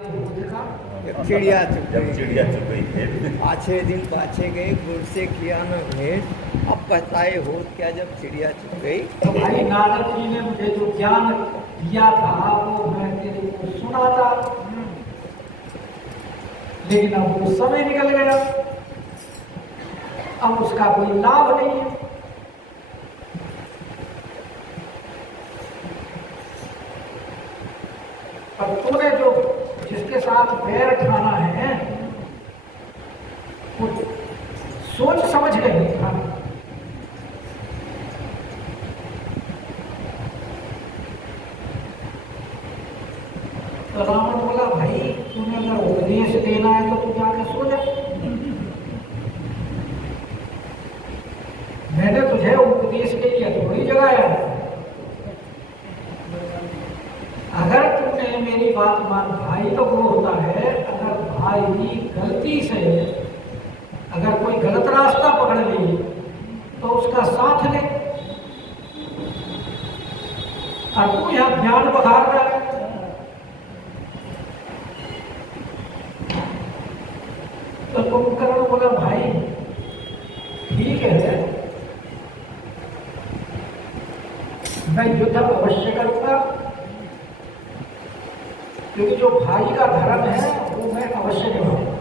चिड़िया चुप जब गई, चिड़िया चुप गई थे पाछे दिन पाछे गए, गुड़ से किया न भेंट, अब पछताए हो क्या जब चिड़िया चुप गई। तो भाई नारद जी ने मुझे जो ज्ञान दिया था वो मैं तेरे को सुना था, लेकिन अब वो समय निकल गया, अब उसका कोई लाभ नहीं है। पर तूने जो जिसके साथ पैर ठाना है वो सोच समझ के नहीं ठाना। तो रावण बोला भाई तूने अगर उपदेश देना है तो तू जाके सो जा, मैंने तुझे उपदेश के लिए थोड़ी जगाया है। अगर तुमने मेरी बात मान, भाई तो वो होता है अगर भाई गलती से अगर कोई गलत रास्ता पकड़ ले तो उसका साथ ले, और तू यहां ज्ञान बखार रहा है। तो कुंभकर्ण बोला भाई ठीक है, मैं युद्ध अवश्य करूंगा, क्योंकि जो भाई का धर्म है वो मैं अवश्य निभाऊंगा।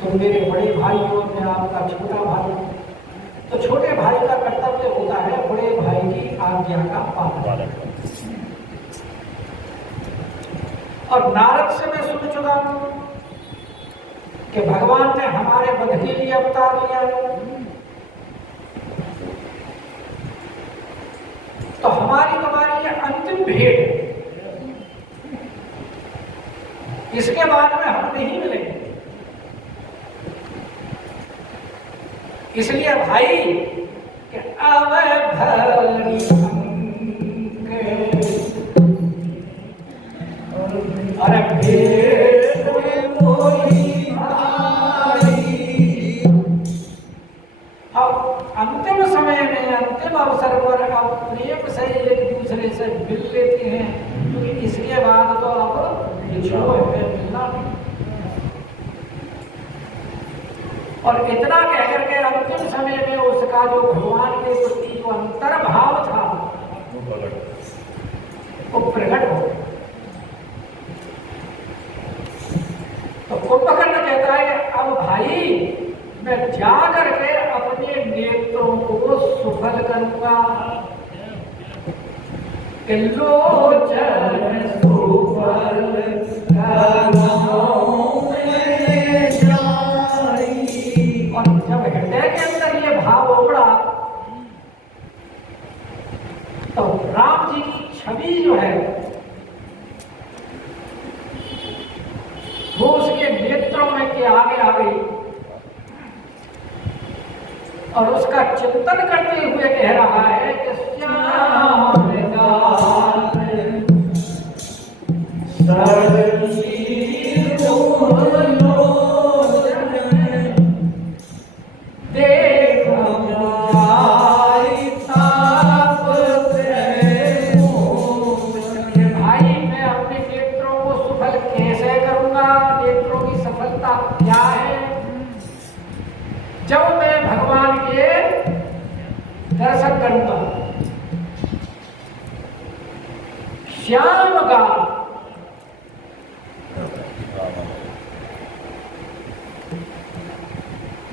तुम मेरे बड़े भाई हो, मैं आपका छोटा भाई हूं, तो छोटे भाई का कर्तव्य होता है बड़े भाई की आज्ञा का पालन। और नारद से मैं सुन चुका हूं कि भगवान ने हमारे वध के लिए अवतार लिया है, तो हमारी तुम्हारी ये अंतिम भेंट है, इसके बाद में हम नहीं मिलेंगे। इसलिए भाई कि अब भरी अरे भेंट कोई भाई, अब अंतिम समय में अंतिम अवसर पर अब प्रेम से एक दूसरे से मिल लेते हैं, क्योंकि इसके बाद तो अब मिलना नहीं। और इतना कह करके अंतिम समय में उसका जो भगवान के प्रति जो अंतर्भाव था वो प्रकट हो। तो कुंभकर्ण कहता है कि अब भाई मैं जा करके अपने नेत्रों को सुफल करूंगा, लोचन सुफल और जब हृदय के अंदर ये भाव उमड़ा तो राम जी की छवि जो है वो उसके नेत्रों में के आगे आ गई, और उसका चिंतन करते हुए कह रहा है कि श्याम जब मैं भगवान के दर्शन करूंगा, श्याम का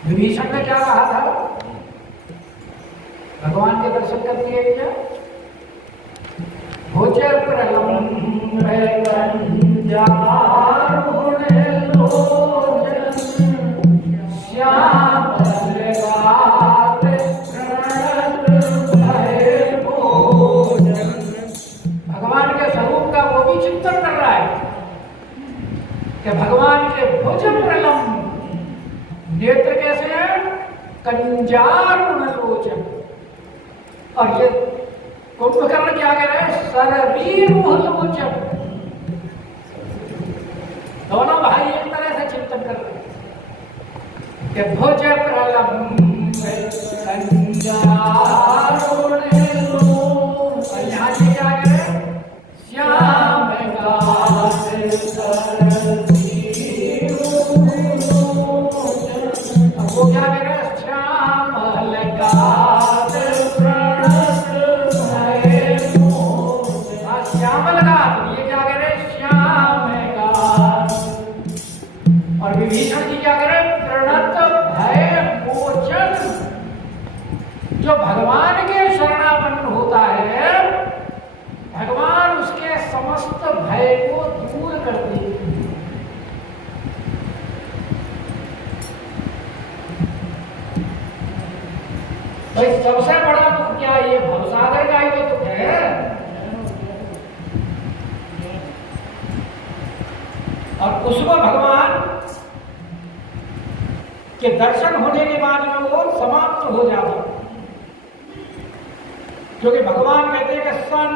विभीषण ने क्या कहा था भगवान के दर्शन करती है क्या, भोजर श्याम भगवान के स्वरूप का वो भी चिंतन कर रहा है कि भगवान के भुजं प्रलम नेत्र कैसे है, कंजारुणलोचन। और ये कुंभकर्ण क्या कह रहे हैं, सरवीरुहलोचन। दोनों भाई एक तरह से चिंतन कर रहे हैं कि भुज प्रलम कंजारुणलोचन। और यहाँ से क्या कह रहे हैं, श्याम का वो क्या कह रहे हैं? श्यामल गात प्रणत भय मोचन। श्यामल गात, ये क्या कह रहे हैं? श्याम गात। और विभीषण जी क्या कह रहे हैं? प्रणत भय मोचन। जो भगवान के शरणापन्न होता है, भगवान उसके समस्त भय को दूर कर देते हैं। भाई सबसे बड़ा दुख क्या है? ये भवसागर का ही तो दुख है। और उसको भगवान के दर्शन होने के बाद में वो समाप्त हो जाता, क्योंकि भगवान कहते हैं कि सन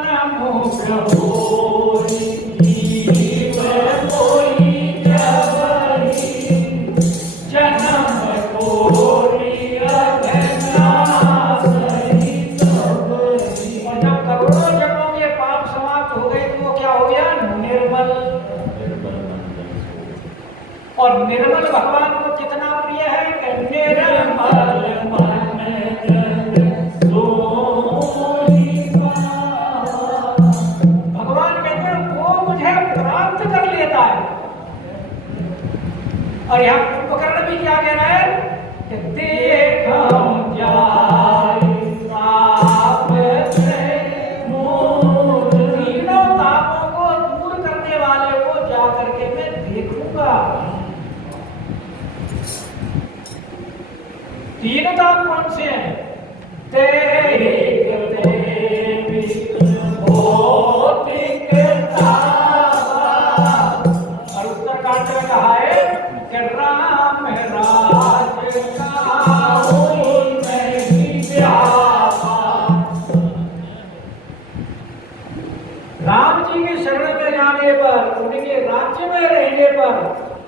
और निर्मल भगवान को कितना प्रिय है कि निर्मल मन भगवान कहते हैं वो मुझे प्राप्त कर लेता है। और यहाँ कुंभकर्ण भी क्या कह रहा है कि देखम जाय ताप से मोर। तीनों तापों को दूर करने वाले को जा करके मैं देखूंगा। तीन ताप कौन से हैं? तेरे और उत्तरकांड में कहा है कि राम राज राम जी के शरण में जाने पर, उनके राज्य में रहने पर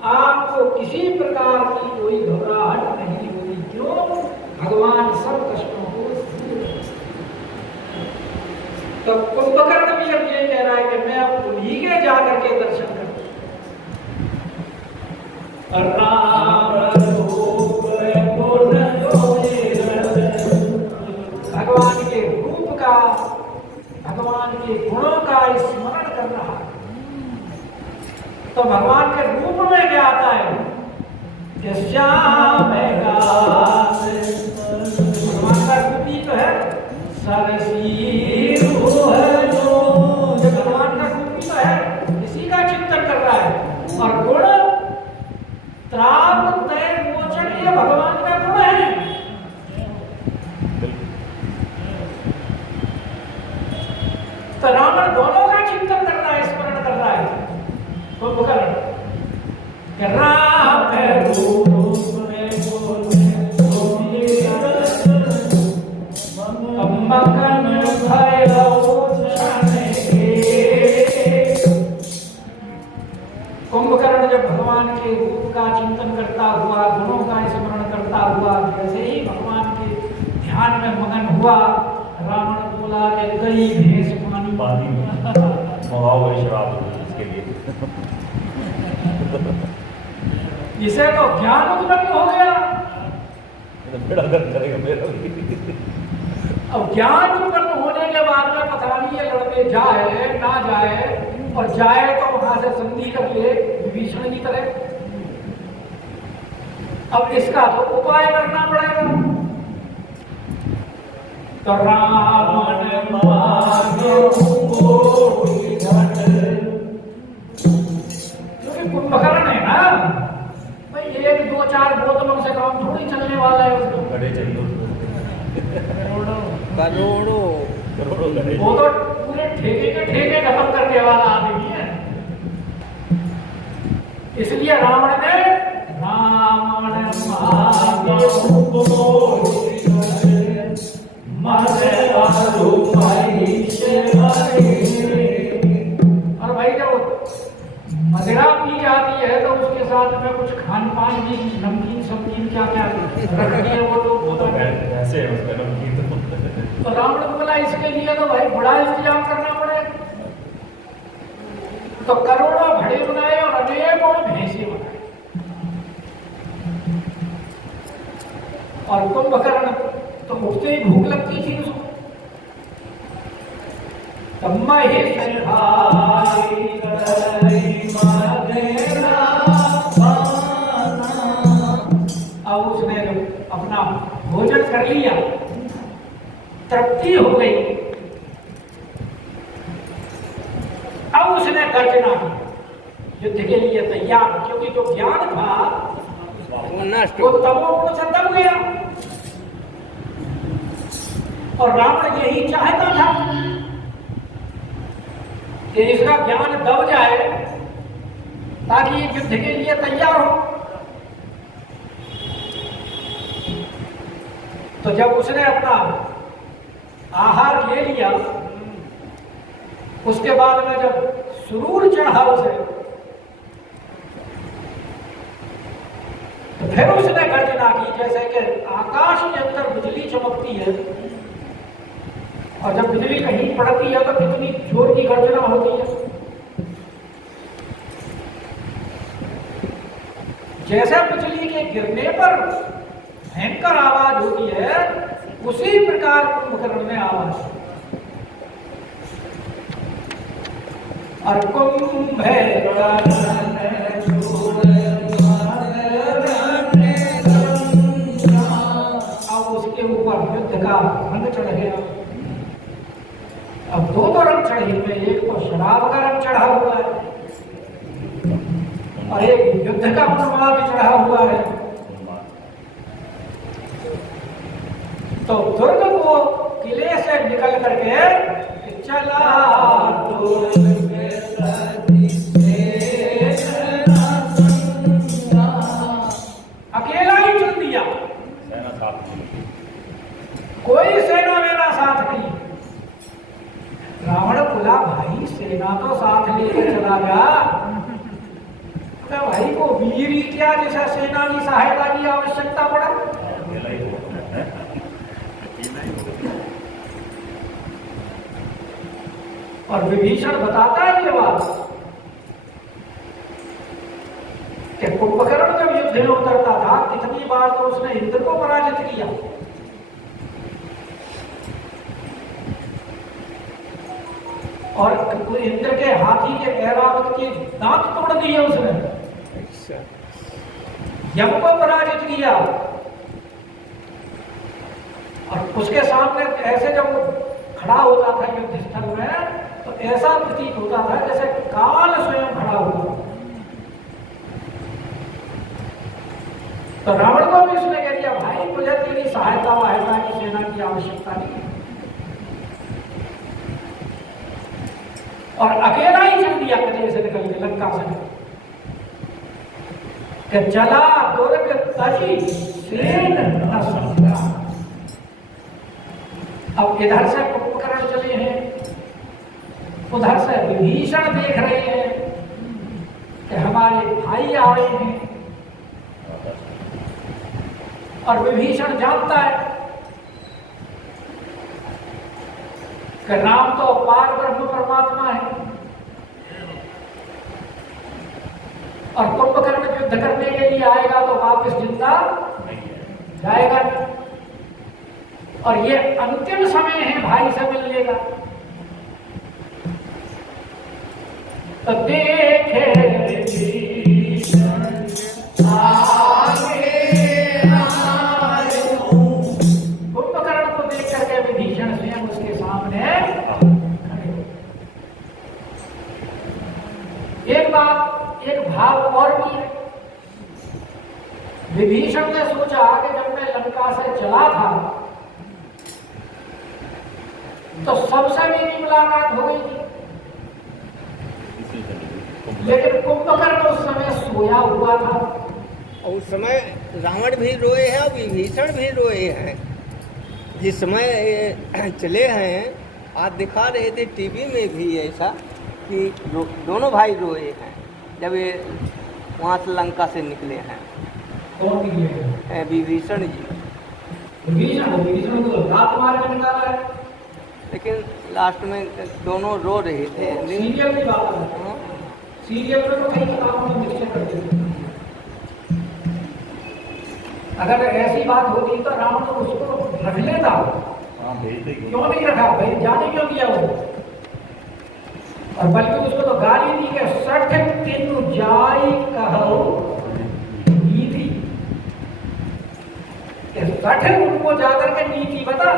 आपको किसी प्रकार की कोई घबराहट नहीं होगी। क्यों? भगवान सब कष्टों को तो कुंभकर्ण भी अब ये कह रहा है कि मैं अब उन्हीं के जाकर के दर्शन करूं। भगवान के रूप का, भगवान के गुणों का स्मरण कर रहा है। तो भगवान के रूप में क्या आता है कि श्याम गात। भगवान का रूप ही तो है सरसी भगवान का रूप तो है, इसी का चिंतन कर रहा है। और गुण त्राप तय मोचन, ये भगवान का गुण है। तो रावण दोनों का चिंतन कर रहा है, स्मरण कर रहा है। कुंभकर्ण राम रूप में कुंभकर्ण जब भगवान के रूप का चिंतन करता हुआ, गुणों का स्मरण करता हुआ, जैसे ही भगवान के ध्यान में मगन हुआ, रावण बोला कि गई भैंस पानी इसके लिए इसे तो ज्ञान उत्पन्न हो गया। अब ज्ञान उत्पन्न होने के बाद में पता नहीं ये लड़के जाए ना जाए, और जाए तो वहां से संधि कर ले विभीषण की तरह। अब इसका तो उपाय करना पड़ेगा। तो रावण क्योंकि कुंभकर्ण है ना भाई, एक दो चार बोतलों से काम थोड़ी चलने वाला है उसको। करोड़ों वो तो पूरे ठेके के ठेके खत्म करने वाला आदमी है। इसलिए रावण ने और भाई जब मदिरा पी जाती है तो उसके साथ में कुछ खान पान भी, नमकीन समकीन क्या क्या रखनी है वो लोग ऐसे है उसका नमकीन। तो रावण बोला इसके लिए तो भाई बड़ा इंतजाम करना पड़ेगा। तो करोड़ों घड़े बनाए और अनेकों भैंसे बनाए। और कुंभकर्ण तो उठते ही भूख लगती थी उसको। अब उसने अपना भोजन कर लिया, तृप्ति हो गई। अब उसने गर्जना की, युद्ध के लिए तैयार, क्योंकि जो ज्ञान था वो नष्ट वो तमोगुण से दब गया। और रावण यही चाहता था कि इसका ज्ञान दब जाए ताकि ये युद्ध के लिए तैयार हो। तो जब उसने अपना आहार ले लिया, उसके बाद में जब सुरूर चढ़ा उसे, तो फिर उसने गर्जना की, जैसे कि आकाश के अंदर बिजली चमकती है और जब बिजली कहीं पड़ती है तो कितनी जोर की गर्जना होती है। जैसे बिजली के गिरने पर भयंकर आवाज होती है, उसी प्रकार कुंभकर्ण में आवाज। और कुंभ अब उसके ऊपर युद्ध का रंग चढ़ गया। अब दो रंग चढ़े हुए, एक तो शराब का रंग चढ़ा हुआ है और एक युद्ध का मनोभाव भी चढ़ा हुआ है। तो दुर्ग को किले से निकल करके चला अकेला ही चल दिया, कोई सेना मेरा साथ नहीं। रावण बोला, भाई सेना तो साथ लेकर चला गया, तो भाई को वीर ही क्या जैसा सेना की सहायता की आवश्यकता पड़ा। और विभीषण बताता है ये बात कि कुंभकर्ण जब युद्ध में उतरता था कितनी बार तो उसने इंद्र को पराजित किया। और इंद्र के हाथी के ऐरावत के दांत तोड़ दिए उसने, यम को पराजित किया। और उसके सामने ऐसे जब वो खड़ा होता था युद्ध स्थल में, तो ऐसा प्रतीत होता था जैसे काल स्वयं खड़ा हुआ। तो रावण को भी उसने कह दिया, भाई मुझे तेरी सहायता वाहिता की सेना की आवश्यकता नहीं, और अकेला ही चल दिया किले से निकल के, लंका से कि चला दुर्ग तजी सेन न समझा। अब इधर से कुंभकर्ण चले हैं, उधर से विभीषण देख रहे हैं कि हमारे भाई आ रहे हैं। और विभीषण जानता है कि राम तो पार ब्रह्म परमात्मा है और कुंभकर्ण युद्ध करने के लिए आएगा तो वापस जिंदा जाएगा। और ये अंतिम समय है भाई से मिलने का। तो देखे कुंभकर्ण को देख करके विभीषण स्वयं उसके सामने खड़े। एक बात, एक भाव और भी है। विभीषण ने सोचा कि जब मैं लंका से चला था तो सबसे मेरी मुलाकात हो गई थी, लेकिन कुंभकर्ण उस समय सोया हुआ था। और उस समय रावण भी रोए हैं और विभीषण भी रोए हैं। जिस समय चले हैं, आज दिखा रहे थे टीवी में भी ऐसा कि दोनों भाई रोए हैं जब ये वहाँ से लंका से निकले हैं। कौन निकले? विभीषण जी। विभीषण को लात मार के निकाला है, लेकिन लास्ट में दोनों रो रहे थे। सीरियल की बात है। सीरियल में तो कई किताबों में निश्चय कर देते हैं। अगर ऐसी बात होती तो रावण तो उसको रख लेता, क्यों नहीं रखा भाई, जाने क्यों दिया वो? और बल्कि उसको तो गाली दी कि 60 दिन जाई कहो नीति, 60 उनको जाकर के नीति बता।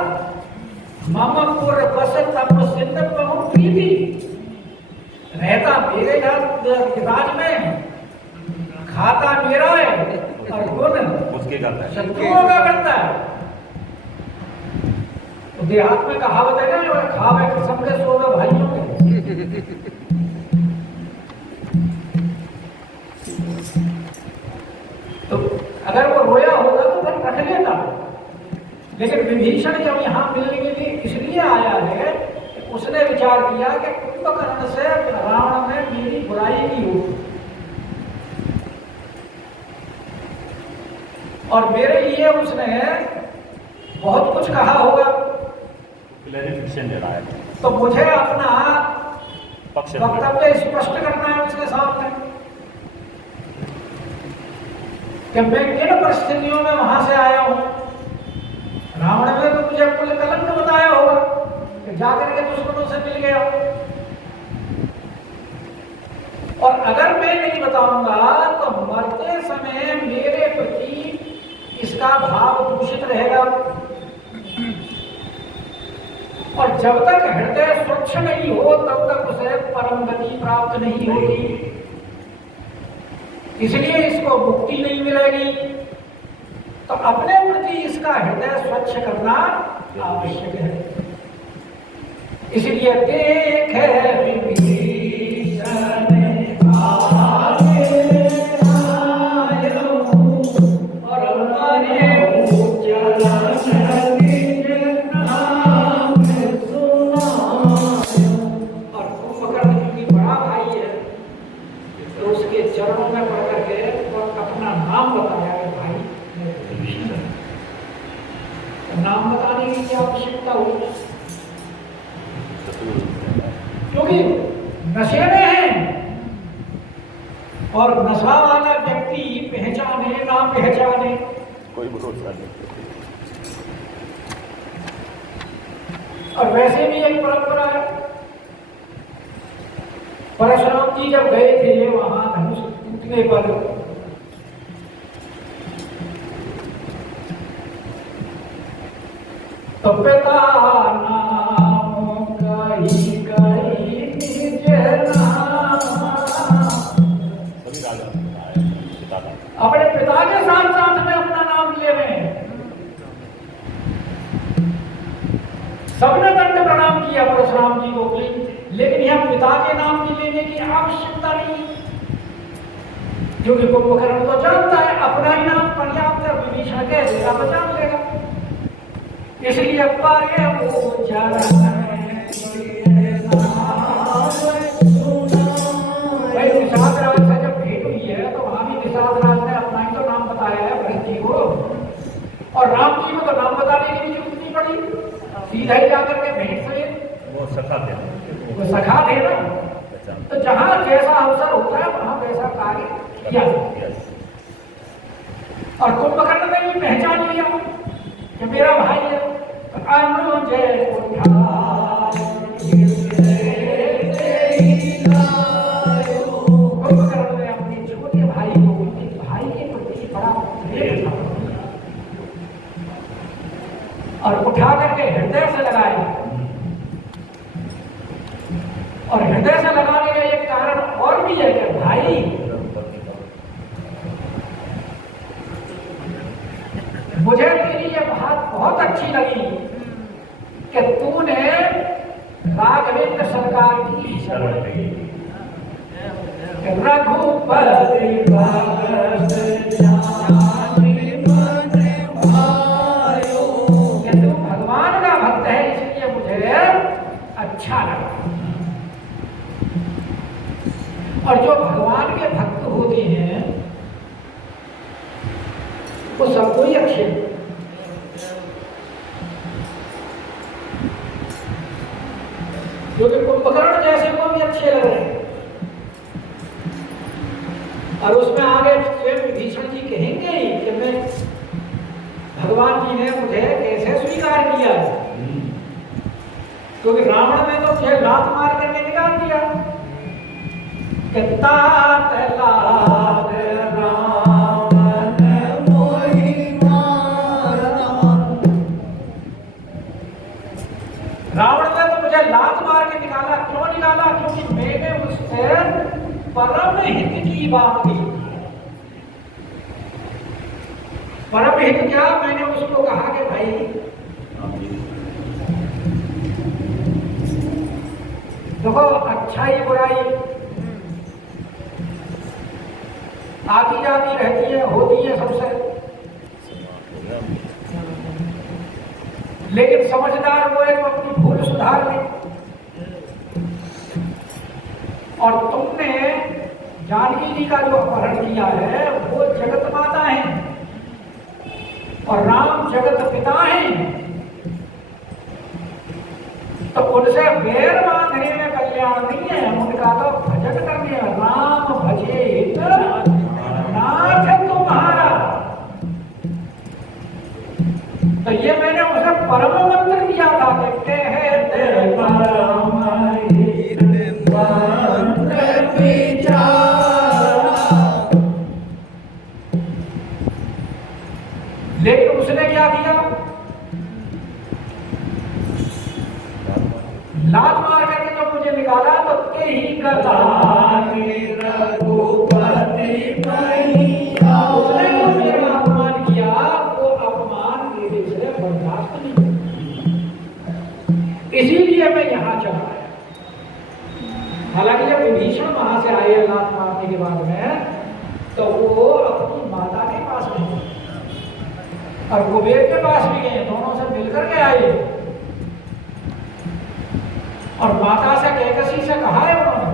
ममपुर बस तप सिंध बहु प्रीति, रहता मेरे घर राज में, खाता मेरा है और गुण उसके करता है, शत्रुओं का करता है। तो देहात में कहावत है ना, जो खावे कसम के सोवे भाइयों के। तो अगर वो रोया होता तो फिर रख लेता, लेकिन विभीषण जब यहाँ मिलने के लिए इसलिए आया है कि उसने विचार किया कि कुंभकर्ण से रावण ने मेरी बुराई की हो और मेरे लिए उसने बहुत कुछ कहा होगा, क्लैरिफिकेशन दे रहा है, तो मुझे अपना पक्ष वक्तव्य स्पष्ट करना है उसके सामने कि मैं किन परिस्थितियों में वहां से आया हूं। रावण ने तो मुझे कुल कलंक बताया होगा कि जाकर के दुश्मनों से मिल गया, और अगर मैं नहीं बताऊंगा तो मरते समय मेरे प्रति इसका भाव दूषित रहेगा, और जब तक हृदय स्वच्छ नहीं हो तब तक उसे परम गति प्राप्त नहीं होगी, इसलिए इसको मुक्ति नहीं मिलेगी। तो अपने प्रति इसका हृदय स्वच्छ करना आवश्यक है। इसलिए देख चरणों में पढ़ करके और अपना नाम बताया है भाई विभीषण। नाम बताने की क्या आवश्यकता हुई? क्योंकि नशे में है, और नशा वाला व्यक्ति पहचाने ना पहचाने कोई भरोसा नहीं। और वैसे भी एक परंपरा है, परशुराम जी जब गए थे वहां धनुष टूटने पर, तो पिता नाम कही कही निज नाम, सभी राजा पिता का अपने पिता के साथ साथ में अपना नाम ले रहे हैं। सबने दंड प्रणाम किया परशुराम जी को, लेकिन यह पिता के नाम की लेने की आवश्यकता नहीं, क्योंकि कुंभकर्ण तो जानता है अपना ही नाम पर्याप्त है, विभीषण कह देगा तो जान लेगा। इसलिए पारे वो भाई निषाद राज से जब भेंट हुई है तो वहां भी निषाद राज ने अपना ही तो नाम बताया है भरत जी को, और राम जी को तो नाम बताने की भी जरूरत नहीं पड़ी, सीधा ही जाकर के भेंट से वो सखा थे, वो सखा थे ना। तो जहां जैसा अवसर होता है वहां वैसा कार्य किया, और कुंभकर्ण ने भी पहचान लिया कि मेरा भाई है। तो अनुजय कुंभकर्ण ने अपने छोटे भाई को, भाई के प्रति बड़ा प्रेम था, और उठा करके हृदय से लगाया। और हृदय से लगाने का एक कारण और भी है कि भाई मुझे तेरी ये बात बहुत अच्छी लगी कि तूने राघवेंद्र सरकार की शरण ली, रघुपति भगत कि तू भगवान का भक्त है, इसलिए मुझे अच्छा लगा। और जो भगवान के भक्त होते हैं वो सबको ही अच्छे, क्योंकि कुंभकर्ण जैसे को भी अच्छे लग रहे हैं, और उसमें आगे स्वयं विभीषण जी कहेंगे ही कि मैं भगवान जी ने मुझे कैसे स्वीकार किया है, क्योंकि रावण ने तो मुझे लात मार करके निकाल दिया। कि तात लात रावण मोहि मारा। रावण ने तो मुझे लात मार के निकाला। क्यों निकाला? क्योंकि मैंने उससे परम हित की बात की। परम हित क्या? मैंने उसको कहा कि भाई देखो, अच्छाई बुराई आती जाती रहती है, होती है सबसे, लेकिन समझदार वो है तो अपनी भूल सुधार ले। और तुमने जानकी जी का जो अपहरण किया है वो जगत माता है और राम जगत पिता है, तो उनसे बैर बांधने में कल्याण नहीं है, उनका तो भजन करने। राम भजे नाथ तुम्हारा। तो ये मैंने उसे परम मंत्र दिया था, देखते हैं तेरे परम हित मंत्र विचारा। लेकिन उसने क्या किया? लात मार करके जब मुझे निकाला तो के ही रघुपति मैया। उसने जो मेरा अपमान किया वो अपमान मेरे से बर्दाश्त नहीं, इसीलिए मैं यहाँ चला आया। हालांकि जब विभीषण वहां से आए लात मारने के बाद में, तो वो अपनी माता के पास गए और कुबेर के पास भी गए, दोनों से मिलकर के आए। और माता से कैकसी से कहा है उन्होंने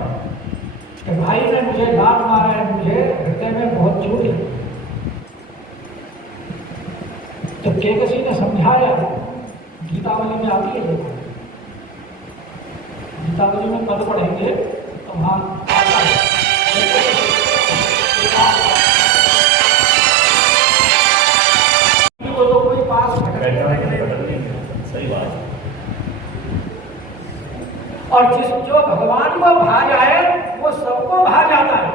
कि भाई ने मुझे लात मारा है, मुझे हृदय में बहुत चोट है। जब कैकसी ने समझाया, गीतावली में आती है, गीतावली में पद पढ़ेंगे तो वहां आता है तो कोई पास सही बात। और जिस जो भगवान को भा जाए वो सबको भा जाता है।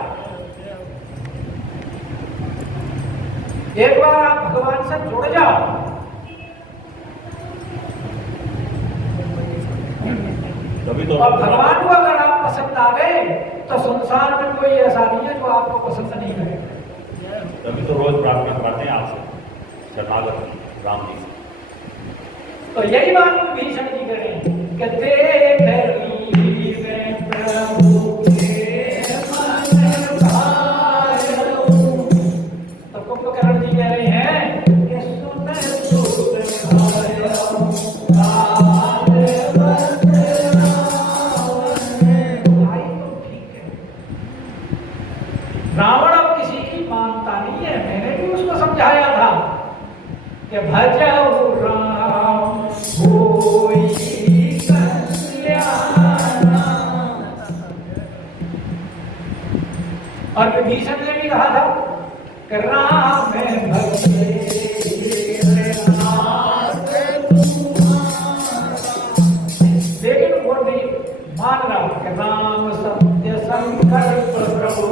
एक बार आप भगवान से जुड़ जाओ, और भगवान को अगर आप पसंद आ गए तो संसार में कोई ऐसा नहीं है जो आपको पसंद नहीं करेगा। तभी तो रोज प्रार्थना करते हैं आपसे, शरणागत राम जी से। तो यही बात भीषण जी करें कि देख प्रभु के मन भायो। तो कुंभकर्ण जी कह रहे हैं कि सुन सुत भायो भाई तो ठीक है। रावण अब किसी की मानता नहीं है। मैंने भी उसको समझाया था कि भजऊ राम होई कल्याण। और विभीषण ने भी कहा था कि राम में भजे लेकिन वो नहीं मान रहा कि राम सत्य संकल्प प्रभु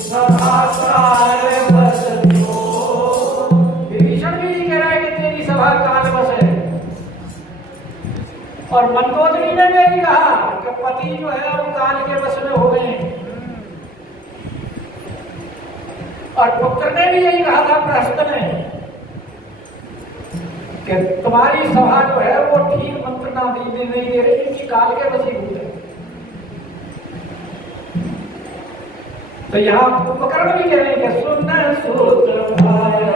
सभाकाल बस जो। विभीषण भी कह रहा है कि तेरी सभा काल बस है। और मंदोदरी ने भी कहा कि पति जो है वो काल के बस में हो गए। और पुत्र ने भी यही कहा था प्रहस्त ने कि तुम्हारी सभा जो है वो ठीक मंत्र ना नहीं दे रही, क्योंकि काल के वशीभूत है। तो यहाँ कुंभकर्ण भी कह रहे हैं कि सुन सुत भायो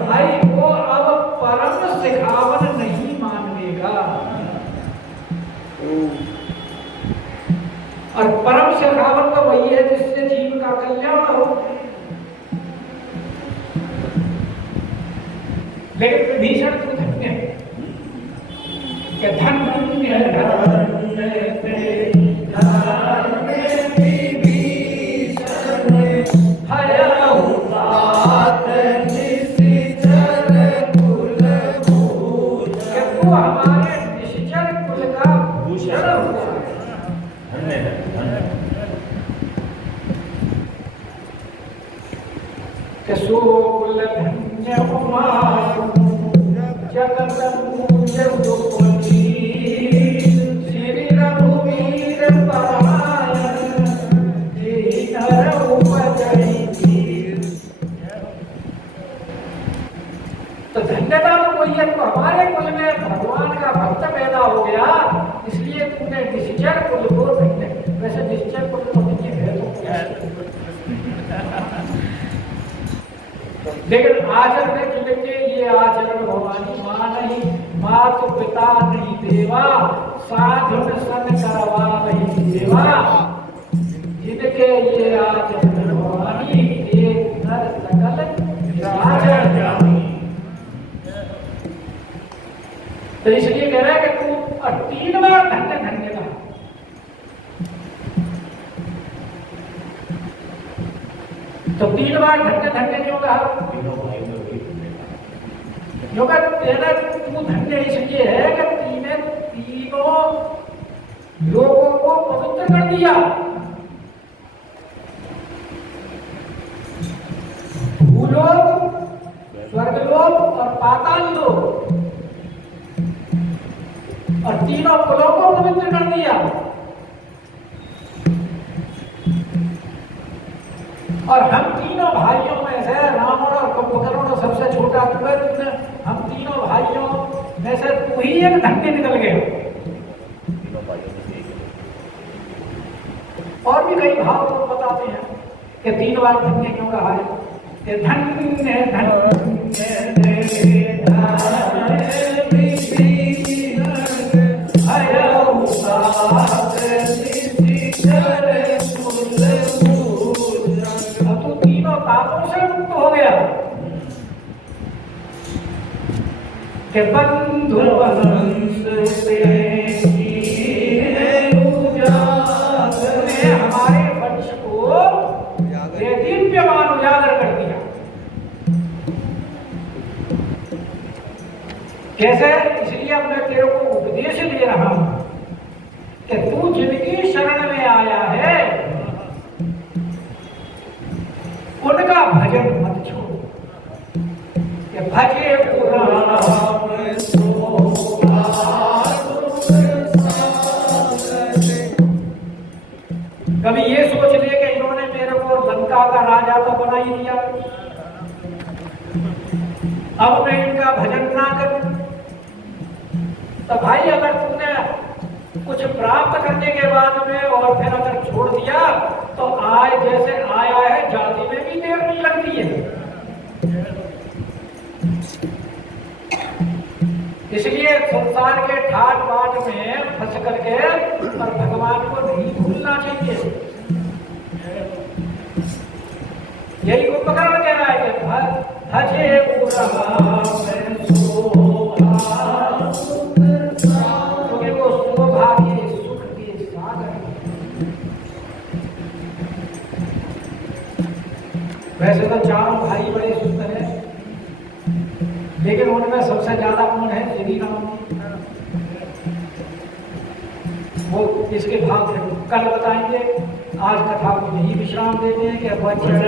भाई वो अब परम सिखावन नहीं मानेगा। और परम सिखावन तो वही है जिससे जीव का कल्याण हो। लेकिन विभीषण तो धन्य है कि धन्य हमारे निश्चर कुल का भूषण हुआ। धन्य है, धन्य है। कुल धन्य जगत पूज्य गोपी श्री रघुवीर परायण दीनर उपजई। तो धन्यता तो कोई है, तो हमारे कुल में भगवान का भक्त पैदा हो गया, इसलिए तुमने निश्चर कुल को धन्य। वैसे निश्चर कुल तो नहीं है तो लेकिन आचरण के ये आचरण भवानी माँ नहीं, मातु पिता नहीं देवा, साधुन सन करवा नहीं देवा, जिनके ये आचरण भवानी एक नर सकल आचरण जानी। तो इसलिए कह रहा है कि तू 3 बार धन्य धन्य का। तो 3 बार धन्य धन्य क्यों कहा? क्योंकि तेरा तू धन्य इसलिए है कि तूने तीनों लोगों को पवित्र कर दिया। भूलोक, स्वर्गलोक और पाताल लोक, और तीनों कुलों को पवित्र कर दिया। और हम तीनों भाइयों में से रावण और कुंभकर्ण सबसे छोटा तू है, तुमने हम तीनों भाइयों में से तू ही एक धन्य निकल गया। और भी कई भाव लोग बताते हैं कि 3 बार धन्य क्यों रहा है कि धन्य हो गया कि बंधु हमारे वंश को दिव्यमान उजागर कर दिया। कैसे? इसलिए अब मैं तेरे को उपदेश दे रहा हूं कि तू जिनकी शरण में आया है उनका भजन मत छोड़। भजे कभी ये सोच ले कि इन्होंने मेरे को लंका का राजा तो बना ही दिया, अब मैं इनका भजन ना करूं। तो भाई अगर तुमने कुछ प्राप्त करने के बाद में और फिर अगर छोड़ दिया तो आए जैसे आया है जाति में भी देर नहीं लगती है। इसलिए संसार के ठाट बाट में फंस करके और भगवान को नहीं भूलना चाहिए। यही उपकरण कह रहा है कि भजे क्योंकि वो सौभाग्य सुख के सागर। वैसे तो चारों भाई बड़े सुंदर हैं, लेकिन उनमें सबसे ज्यादा कौन है? श्री राम। वो इसके भाव कल बताएंगे, आज कथा को यही विश्राम देते हैं कि वचन